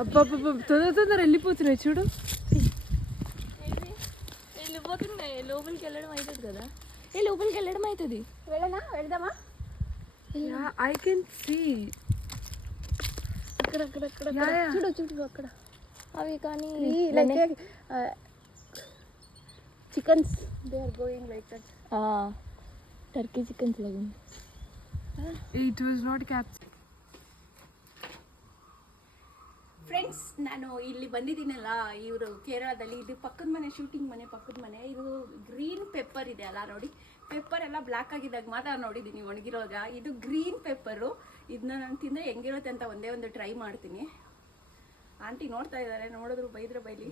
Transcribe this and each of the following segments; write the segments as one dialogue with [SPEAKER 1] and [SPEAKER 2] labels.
[SPEAKER 1] అబ్బబ్బబ్బ తొందర తొందర వెళ్ళిపోతున్నాయి చూడు.
[SPEAKER 2] వెళ్ళిపోతున్నాయి లోపలికి వెళ్ళడం అవుతుంది కదా. ఏ లోపలికి వెళ్ళడం అవుతుంది వెళ్ళనా? వెళ్దామా?
[SPEAKER 1] ఐ కెన్ సీ
[SPEAKER 2] అక్కడ అక్కడ అక్కడ. చూడు చూడు అక్కడ. అవి కానీ chickens they are going like that turkey chickens లాగా
[SPEAKER 1] it was not capture
[SPEAKER 2] friends ನಾನು ಇಲ್ಲಿ ಬಂದಿದ್ದೀನಲ್ಲ ಇವರು ಕೇರಳದಲ್ಲಿ ಇದು ಪಕ್ಕದ ಮನೆ ಶೂಟಿಂಗ್ ಮನೆ ಪಕ್ಕದ ಮನೆ. ಇದು ಗ್ರೀನ್ ಪೆಪ್ಪರ್ ಇದೆ ಅಲ್ಲ ನೋಡಿ. ಪೆಪ್ಪರ್ ಎಲ್ಲ ಬ್ಲ್ಯಾಕ್ ಆಗಿದ್ದಾಗ ಮಾತ್ರ ನೋಡಿದ್ದೀನಿ ಒಣಗಿರೋಗ ಇದು ಗ್ರೀನ್ ಪೆಪ್ಪರು ಇದನ್ನ ನಾನು ತಿಂದರೆ ಹೆಂಗಿರುತ್ತೆ ಅಂತ ಒಂದೇ ಒಂದು ಟ್ರೈ ಮಾಡ್ತೀನಿ. ಆಂಟಿ ನೋಡ್ತಾ ಇದ್ದಾರೆ ನೋಡಿದ್ರು ಬೈದ್ರೆ ಬೈಲಿ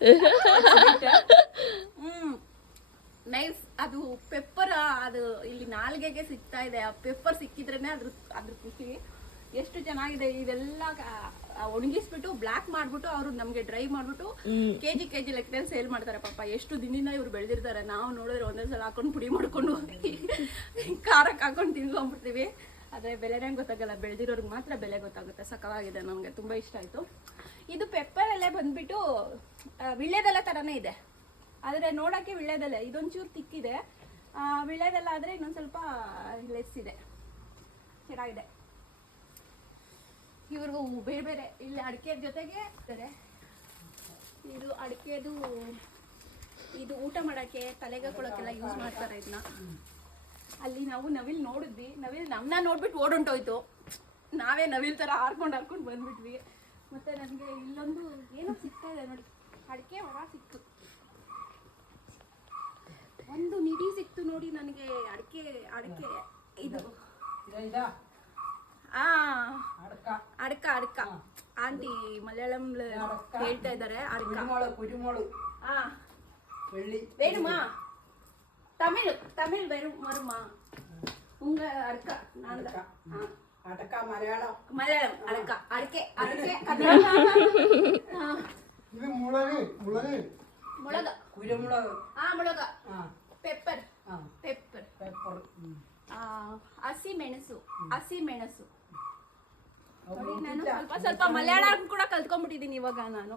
[SPEAKER 2] ಹ್ಮ್ ನೈಸ್ ಅದು ಪೆಪ್ಪರ್ ಅದು ಇಲ್ಲಿ ನಾಲ್ಗೆಗೆ ಸಿಗ್ತಾ ಇದೆ. ಆ ಪೇಪರ್ ಸಿಕ್ಕಿದ್ರೇನೆ ಅದ್ರ ಅದ್ರ ಖುಷಿ ಎಷ್ಟು ಚೆನ್ನಾಗಿದೆ. ಇದೆಲ್ಲ ಒಣಗಿಸ್ಬಿಟ್ಟು ಬ್ಲ್ಯಾಕ್ ಮಾಡ್ಬಿಟ್ಟು ಅವರು ನಮ್ಗೆ ಡ್ರೈ ಮಾಡ್ಬಿಟ್ಟು ಕೆಜಿ ಕೆಜಿ ಲೆಕ್ಕದಲ್ಲಿ ಸೇಲ್ ಮಾಡ್ತಾರೆ ಪಾಪ. ಎಷ್ಟು ದಿನದಿಂದ ಇವ್ರು ಬೆಳೆದಿರ್ತಾರೆ. ನಾವು ನೋಡಿದ್ರೆ ಒಂದೇ ಸಲ ಹಾಕೊಂಡು ಪುಡಿ ಮಾಡ್ಕೊಂಡು ಖಾರಕ್ಕೆ ಹಾಕೊಂಡು ತಿನ್ಕೊಂಡ್ಬಿಡ್ತೀವಿ. ಆದರೆ ಬೆಲೆನೇ ಗೊತ್ತಾಗಲ್ಲ. ಬೆಳೆದಿರೋರ್ಗೆ ಮಾತ್ರ ಬೆಲೆ ಗೊತ್ತಾಗುತ್ತೆ. ಸಕವಾಗಿದೆ ನಮಗೆ ತುಂಬ ಇಷ್ಟ ಆಯಿತು. ಇದು ಪೆಪ್ಪರ್ ಎಲೆ ಬಂದ್ಬಿಟ್ಟು ವಿಳ್ಯದೆಲ್ಲ ವಿಳ್ಯದೆಲೆ ಥರನೇ ಇದೆ. ಆದರೆ ನೋಡೋಕ್ಕೆ ವಿಳ್ಯದೆಲೆ ಇದೊಂಚೂರು ತಿಕ್ಕಿದೆ. ಆ, ವಿಳ್ಯದೆಲೆ ಆದರೆ ಇನ್ನೊಂದು ಸ್ವಲ್ಪ ಲೆಸ್ ಇದೆ. ಚೆನ್ನಾಗಿದೆ. ಇವ್ರಿಗೂ ಬೇರೆ ಬೇರೆ. ಇಲ್ಲಿ ಅಡಿಕೆ ಜೊತೆಗೆ ಇದು ಅಡಿಕೆದು ಇದು ಊಟ ಮಾಡೋಕ್ಕೆ ತಲೆಗೆ ಹಾಕೊಳ್ಳೋಕ್ಕೆಲ್ಲ ಯೂಸ್ ಮಾಡ್ತಾರೆ ಇದನ್ನ ಅಲ್ಲಿ ನಾವು ನವಿಲ್ ನೋಡಿದ್ವಿ. ನವಿಲ್ ನಮ್ಮನ್ನ ನೋಡ್ಬಿಟ್ಟು ಓಡೊಂಟೋಯ್ತು. ನಾವೇ ನವಿಲ್ ಥರ ಹಾರ್ಕೊಂಡು ಹಾರ್ಕೊಂಡು ಬಂದ್ಬಿಟ್ವಿ. ಮತ್ತೆ ನನಗೆ ಇಲ್ಲೊಂದು ಏನೋ ಸಿಗ್ತಾ ಇದೆ ನೋಡಿ. ಅಡಿಕೆ ಹೊರ ಸಿಕ್ತು. ಒಂದು ನಿಧಿ ಸಿಕ್ತು ನೋಡಿ ನನಗೆ ಅಡಿಕೆ ಅಡಿಕೆ ಇದು. ಆ. ಅಡಕ. ಅಡಕ ಆಂಟಿ ಮಲಯಾಳಂ ಹೇಳ್ತಾ ಇದ್ದಾರೆ ಅಡಕ.
[SPEAKER 3] ಕುರಿಮೋಳು வெள்ளி
[SPEAKER 2] வேணுமா தமிழ் தமிழ் வரும் வருமா உங்க அடக்கா
[SPEAKER 3] நான் அடக்கா மலையாளம்
[SPEAKER 2] மலையாளம் அடக்கா அடக்கே அடக்கே
[SPEAKER 3] இது மிளகு மிளகு மிளகு குருமிளகு
[SPEAKER 2] ஆ மிளகு ஆ ಪೆಪ್ಪರ್ ಪೆಪ್ಪರ್ ಪೆಪ್ಪರ್ ಹಸಿ ಮೆಣಸು ಹಸಿ ಮೆಣಸು. ನಾನು ಸ್ವಲ್ಪ ಸ್ವಲ್ಪ ಮಲಯಾಳಂ ಕೂಡ ಕಲ್ತ್ಕೊಂಡ್ಬಿಟ್ಟಿದ್ದೀನಿ ಇವಾಗ ನಾನು.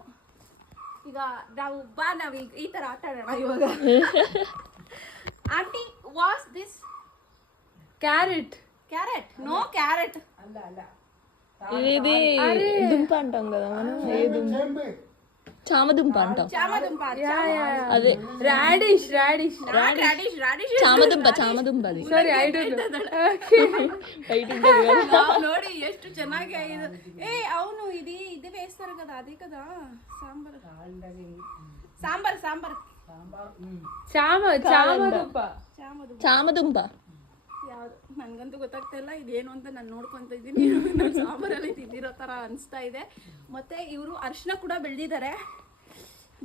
[SPEAKER 2] ಈಗ ನಾವು ಬಾ ನಾವು ಈಗ ಈ ತರ ಆಟ ಆಡೋಣ ಇವಾಗ. Aunty was this carrot carrot no carrot ಅಲ್ಲ ಅಲ್ಲ.
[SPEAKER 4] అంటాం కదా మనం ఏ దుంప చామదుంప అంటాం
[SPEAKER 2] అదే రాడిష్ రాడిష్ రాడిష్ రాడిష్
[SPEAKER 4] చామదుంప చామదుంప అది
[SPEAKER 2] ನೋಡಿ ಎಷ್ಟು ಚೆನ್ನಾಗಿ ಆಗಿದೆ ಏ ಅವನು ಇದು ಇದು వేస్తారు కదా అదే కదా సాంబార్ సాంబార్ సాంబార్
[SPEAKER 1] చామ చామదుంప
[SPEAKER 4] చామదుంప
[SPEAKER 2] ಯಾವುದು? ನನಗಂತೂ ಗೊತ್ತಾಗ್ತಾ ಇಲ್ಲ. ಇದೇನು ಅಂತ ನಾನು ನೋಡ್ಕೊಂತ ಇದ್ದೀನಿ. ಸಾಂಬಾರಲ್ಲಿ ತಿಂದಿರೋ ತರ ಅನಿಸ್ತಾ ಇದೆ. ಮತ್ತೆ ಇವರು ಅರ್ಶಿನ ಕೂಡ ಬೆಳೆದಿದ್ದಾರೆ.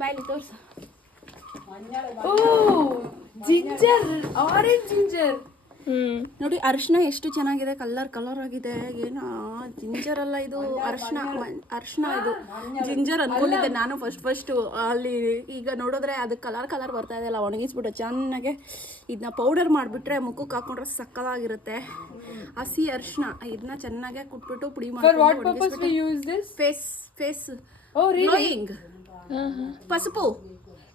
[SPEAKER 2] ಬಾಯಲ್ಲಿ ತೋರ್ಸ.
[SPEAKER 1] ಓ ಜಿಂಜರ್ ಆರೆಂಜ್ ಜಿಂಜರ್
[SPEAKER 2] ನೋಡಿ ಅರಿಶಿನ ಎಷ್ಟು ಚೆನ್ನಾಗಿದೆ ಕಲರ್ ಕಲರ್ ಆಗಿದೆ. ಏನೋ ಜಿಂಜರ್ ಅಲ್ಲ ಇದು ಅರಿಶಿನ ಅರಿಶಿನ ಇದು. ಜಿಂಜರ್ ಅನ್ಕೊಂಡಿದ್ದೆ ನಾನು ಫಸ್ಟ್ ಫಸ್ಟ್ ಅಲ್ಲಿ ಈಗ ನೋಡಿದ್ರೆ ಅದು ಕಲರ್ ಕಲರ್ ಬರ್ತಾ ಇದೆ ಅಲ್ಲ ಒಣಗಿಸ್ಬಿಟ್ಟು ಚೆನ್ನಾಗೆ ಇದನ್ನ ಪೌಡರ್ ಮಾಡಿಬಿಟ್ರೆ ಮುಖಕ್ಕೆ ಹಾಕೊಂಡ್ರೆ ಸಕ್ಕದಾಗಿರುತ್ತೆ ಹಸಿ ಅರಿಶಿನ ಇದನ್ನ ಚೆನ್ನಾಗೆ ಕುಟ್ಬಿಟ್ಟು ಪುಡಿ ಮಾಡಿ ಫೇಸ್ ಫೇಸ್ పసుపు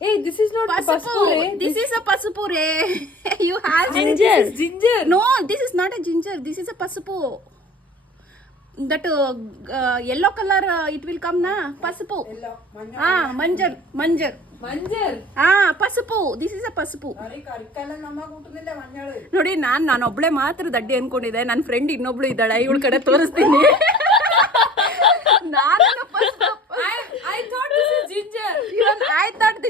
[SPEAKER 1] ఏ దిస్ ఇస్ నాట్ పసుపు
[SPEAKER 2] దిస్ ఇస్ అ పసుపు రే you have
[SPEAKER 1] ginger ginger
[SPEAKER 2] no this is not a ginger this is a పసుపు that yellow colour it will come నా పసుపు మంజర్ మంజర్ ಮಂಜರ್ ಹಾ ಪಸುಪು ದಿಸ್ ಇಸ್ ಅ ಪಸುಪು ನೋಡಿ ನಾನ್ ನಾನು ಒಬ್ಳೆ ಮಾತ್ರ ದಡ್ಡಿ ಅನ್ಕೊಂಡಿದ್ದೆ ನನ್ನ ಫ್ರೆಂಡ್ ಇನ್ನೊಬ್ಳು ಇದ್ದಾಳೆ ಇವಳ ಕಡೆ ತೋರಿಸ್ತೀನಿ ನಾನು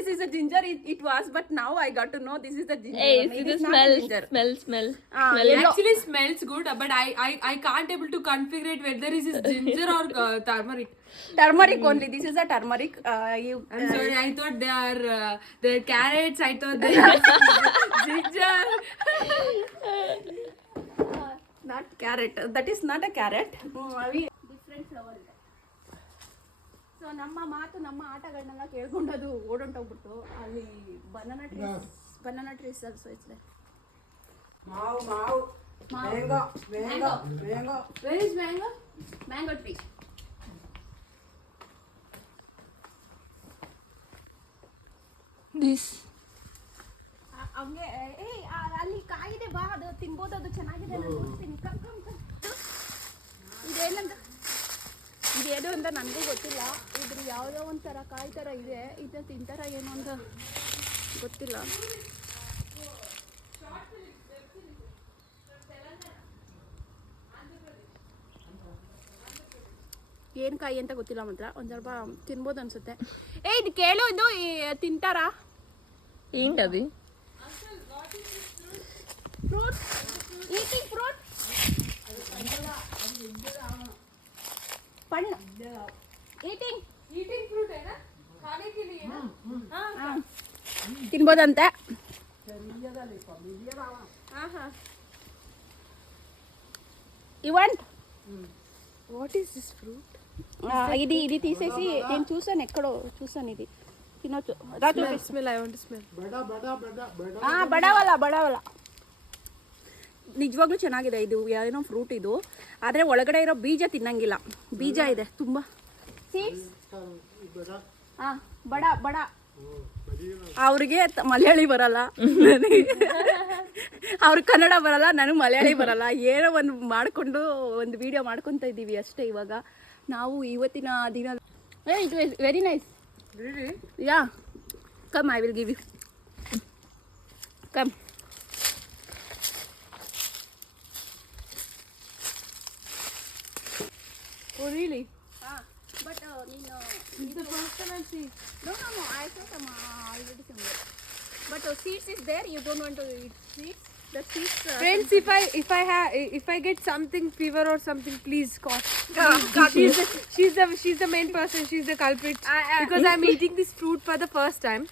[SPEAKER 2] this is a ginger it, it was but now i got to know this is the ginger
[SPEAKER 4] Hey, the it's not smell, ginger. smell, smell,
[SPEAKER 1] Ah, smell. It actually smells good, but I, I, I can't able to configure it whether it is ginger or uh, turmeric.
[SPEAKER 2] turmeric only this is a turmeric uh,
[SPEAKER 1] you I'm sorry, uh, I thought they are uh, they carrots. I thought they are ginger.
[SPEAKER 2] not carrot that is not a carrot Mm, we- different flower so ನಮ್ಮ ಮಾತು ನಮ್ಮ ಆಟಗಳನ್ನೆಲ್ಲ ಕೇಳ್ಕೊಂಡು ಅದು ಓಡೊಂಟೋಗ್ಬಿಡ್ತು ಅಲ್ಲಿ banana trees banana trees also it's there
[SPEAKER 3] ಮಾವು ಮಾವು. Mango mango mango.
[SPEAKER 2] Where is mango mango tree this ಹಂಗೆ ಏ ಅಲ್ಲಿ ಕಾಯಿದೆ ಬಾ ಅದು ತಿನ್ಬೋದು ಅದು ಚೆನ್ನಾಗಿದೆ ನಾನು ತೋರಿಸ್ತೀನಿ ಕಮ್ ಕಮ್ ಕಮ್. ಇದೇನಂದ್ರೆ ಇದೇನು ಅಂತ ನನಗೂ ಗೊತ್ತಿಲ್ಲ ಇದ್ರ ಯಾವುದೋ ಒಂಥರ ಕಾಯಿ ಥರ ಇದೆ ಇದನ್ನ ತಿಂತಾರ ಏನು ಅಂತ ಗೊತ್ತಿಲ್ಲ ಏನು ಕಾಯಿ ಅಂತ ಗೊತ್ತಿಲ್ಲ ಮಾತ್ರ ಒಂದು ಸ್ವಲ್ಪ ತಿನ್ಬೋದು ಅನ್ಸುತ್ತೆ ಏ ಇದು ಕೇಳು ಇದು ಈ ತಿಂತಾರಾ ఏంటది fruit eating fruit పండు ఈటింగ్ ఈటింగ్ ఫ్రూట్ ఏనా? తినబోదంత ఇవ్వండి.
[SPEAKER 1] వాట్ ఈస్ దిస్ ఫ్రూట్
[SPEAKER 2] ఇది ఇది తీసేసి నేను చూసాను ఎక్కడో చూసాను ఇది. తినొచ్చు. బడా
[SPEAKER 1] బడా
[SPEAKER 3] బడా
[SPEAKER 2] బడా బడా. వాళ్ళ బడా వాళ్ళ ನಿಜವಾಗ್ಲೂ ಚೆನ್ನಾಗಿದೆ. ಇದು ಏನೋ ಫ್ರೂಟ್ ಇದು. ಆದರೆ ಒಳಗಡೆ ಇರೋ ಬೀಜ ತಿನ್ನಂಗಿಲ್ಲ. ಬೀಜ ಇದೆ. ತುಂಬ. ಸೀಡ್ಸ್ ಹಾಂ ಬಡ ಬಡ. ಅವ್ರಿಗೆ ತ- ಮಲಯಾಳಿ ಬರಲ್ಲ. ಅವ್ರಿಗೆ ಕನ್ನಡ ಬರಲ್ಲ ನನಗೆ ಮಲಯಾಳಿ ಬರಲ್ಲ. ಏನೋ ಒಂದು ಮಾಡಿಕೊಂಡು ಒಂದು ವಿಡಿಯೋ ಮಾಡ್ಕೊತ ಇದ್ದೀವಿ ಅಷ್ಟೇ ಇವಾಗ. ನಾವು ಇವತ್ತಿನ ದಿನ it was very nice? Yeah come I will give you come
[SPEAKER 1] Oh, really?
[SPEAKER 2] But ನೀನು
[SPEAKER 1] It's the first time I'm seeing.
[SPEAKER 2] No, no, no. I saw some uh, already somewhere. But uh, seeds is there. You don't want to eat seeds. The seeds.
[SPEAKER 1] Uh, Friends, if I if I have if I get something fever or something, please call. God, She's the, she's the she's the main person. She's the culprit I- I- because I'm eating this fruit for the first time.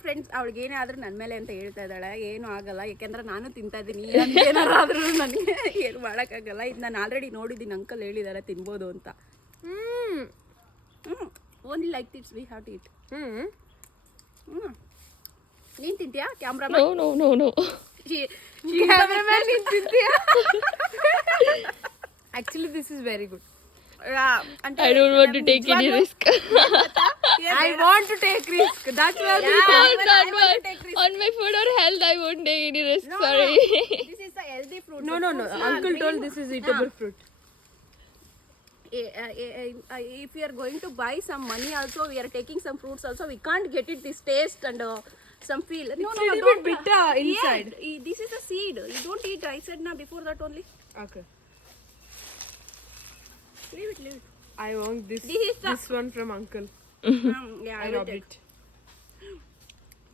[SPEAKER 2] Friends ಅವಳಿಗೆ ಏನೇ ಆದ್ರೂ ನನ್ನ ಮೇಲೆ ಅಂತ ಹೇಳ್ತಾ ಇದ್ದಾಳೆ ಏನು ಆಗಲ್ಲ ಯಾಕೆಂದ್ರೆ ನಾನು ತಿಂತಾ ಇದ್ದೀನಿ ಏನಾರು ಆದ್ರೂ ನನಗೆ ಏನು ಮಾಡೋಕ್ಕಾಗಲ್ಲ ಇದು ನಾನು ಆಲ್ರೆಡಿ ನೋಡಿದ್ದೀನಿ ಅಂಕಲ್ ಹೇಳಿದ್ದಾರೆ ತಿನ್ಬೋದು ಅಂತ. ಹ್ಮ್. ಹ್ಞೂ only like that's we have to it hmm. ಹ್ಞೂ ನೀನು ತಿಂತೀಯಾ? Camera
[SPEAKER 1] no no no no ನೀನು ತಿಂತೀಯಾ? Actually this is very good
[SPEAKER 4] I don't want to take any risk
[SPEAKER 1] I want to take risk. That's where yeah, we
[SPEAKER 4] not I take risk. On my food or health, I won't take any risk. No, Sorry. No. This is
[SPEAKER 1] a healthy fruit. No, no, no. Uncle told this is eatable fruit.
[SPEAKER 2] If we are going to buy some money also, we are taking some fruits also, we can't get it this taste and uh, some feel.
[SPEAKER 1] No, it's no, little bit uh, bitter inside.
[SPEAKER 2] Yeah, this is a seed. You don't eat. I said na before that only. Okay. Leave it, leave it.
[SPEAKER 1] I want this, this, this one from uncle. Um, yeah, I, I love it.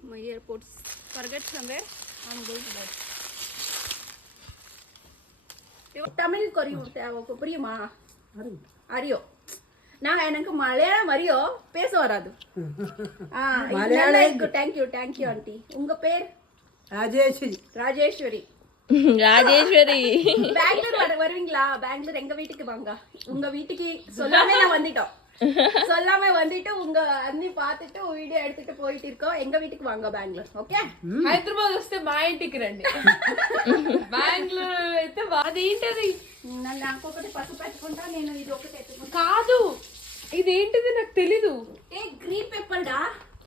[SPEAKER 2] My airports. Forget somewhere. I'm going to that. Tamil கொரி புரியுமா அறியோ நான் எனக்கு மலையாளம் அறியோ பேச வராது thank you thank you aunty உங்க பேர்
[SPEAKER 3] ராஜேஸ்வரி
[SPEAKER 2] ராஜேஸ்வரி
[SPEAKER 4] ராஜேஸ்வரி
[SPEAKER 2] பெங்களூர் வருவீங்களா பெங்களூர் எங்க வீட்டுக்கு வாங்க உங்க வீட்டுக்கு சொல்லாமே நான் வந்துட்டோம் சொல்லாம வந்துட்டு உங்க அண்ணி பார்த்துட்டு வீடியோ எடுத்துட்டு போயிட்டு இருக்கோம் எங்க வீட்டுக்கு வாங்க பெங்களூர் ఓకే
[SPEAKER 1] హైదరాబాద్ వస్తే మా ఇంటికి రండి బెంగళూరు అయితే అదేంటది
[SPEAKER 2] నన్ను నాకొకటి పసుపు పెట్టుకుంటా నేను ఇది ఒకటి ఎత్తుకుంటా
[SPEAKER 1] కాదు ఇదేంటిది నాకు తెలీదు
[SPEAKER 2] ఏ గ్రీన్ పెప్పర్ డా